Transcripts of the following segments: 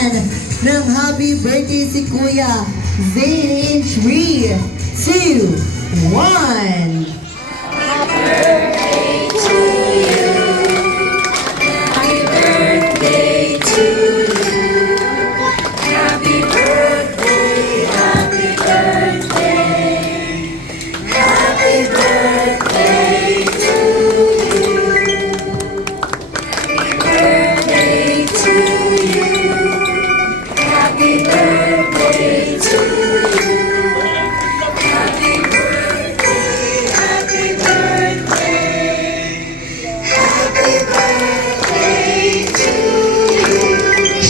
bigyan ng happy birthday si Kuya Zane in 3, 2, 1.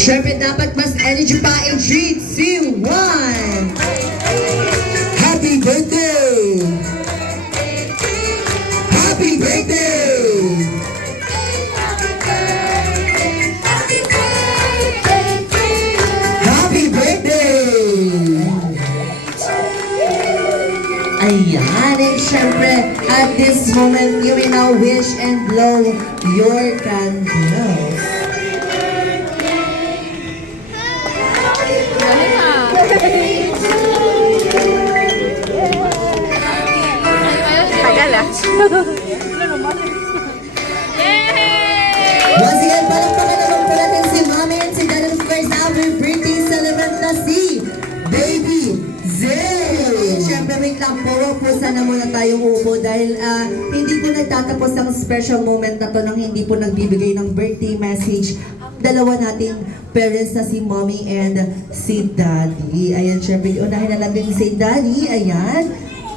Siyempre dapat mas energy pa in 3, 2, 1. Happy birthday! Happy birthday! Happy birthday! Ayan, and syempre, at this moment, you may now wish and blow your candles. Tagal ah. Once again, palakpakan naman po natin si Mami and si Dad, of course, happy birthday celebrant na si Baby Zay! Siyempre, wait lang po sana muna tayong upo dahil hindi po nagtatapos ang special moment na to nang hindi po nagbibigay ng birthday message dalawa nating parents na si Mommy and si Daddy. Ayan, syempre, unahin na natin si Daddy. Ayan.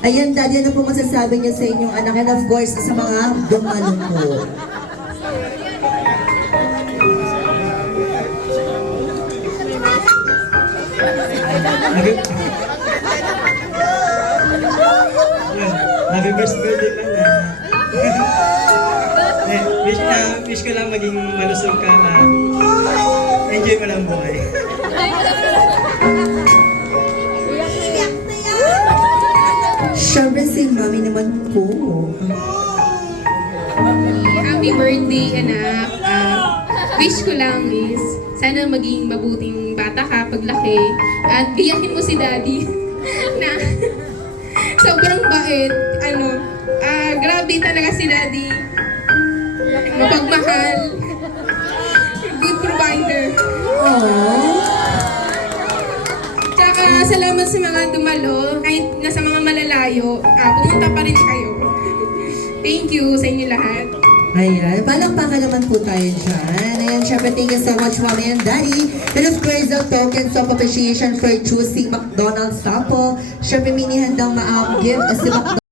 Ayan, Daddy, ano po masasabi niyo sa inyong anak? And of course, sa mga dumalo po. Happy birthday pala. Wish ko lang maging malusog ka. Enjoy mo lang buhay. Siyempre si Mami naman po. Happy birthday, anak. Wish ko lang is, sana maging mabuting bata ka paglaki. At gayahin mo si Daddy na sobrang bait. Grabe talaga si Daddy. Mapagmahal. Good provider. Aww. Tsaka salamat sa mga dumalo. Kahit nasa mga malalayo, pumunta pa rin kayo. Thank you sa inyo lahat. Ayan, palakpakan naman po tayo dyan. Ayan, syempre, thank you so much, Mommy and Daddy. And of course, the tokens of appreciation for choosing McDonald's sample. Syempre, minihandang gift si McDonald's.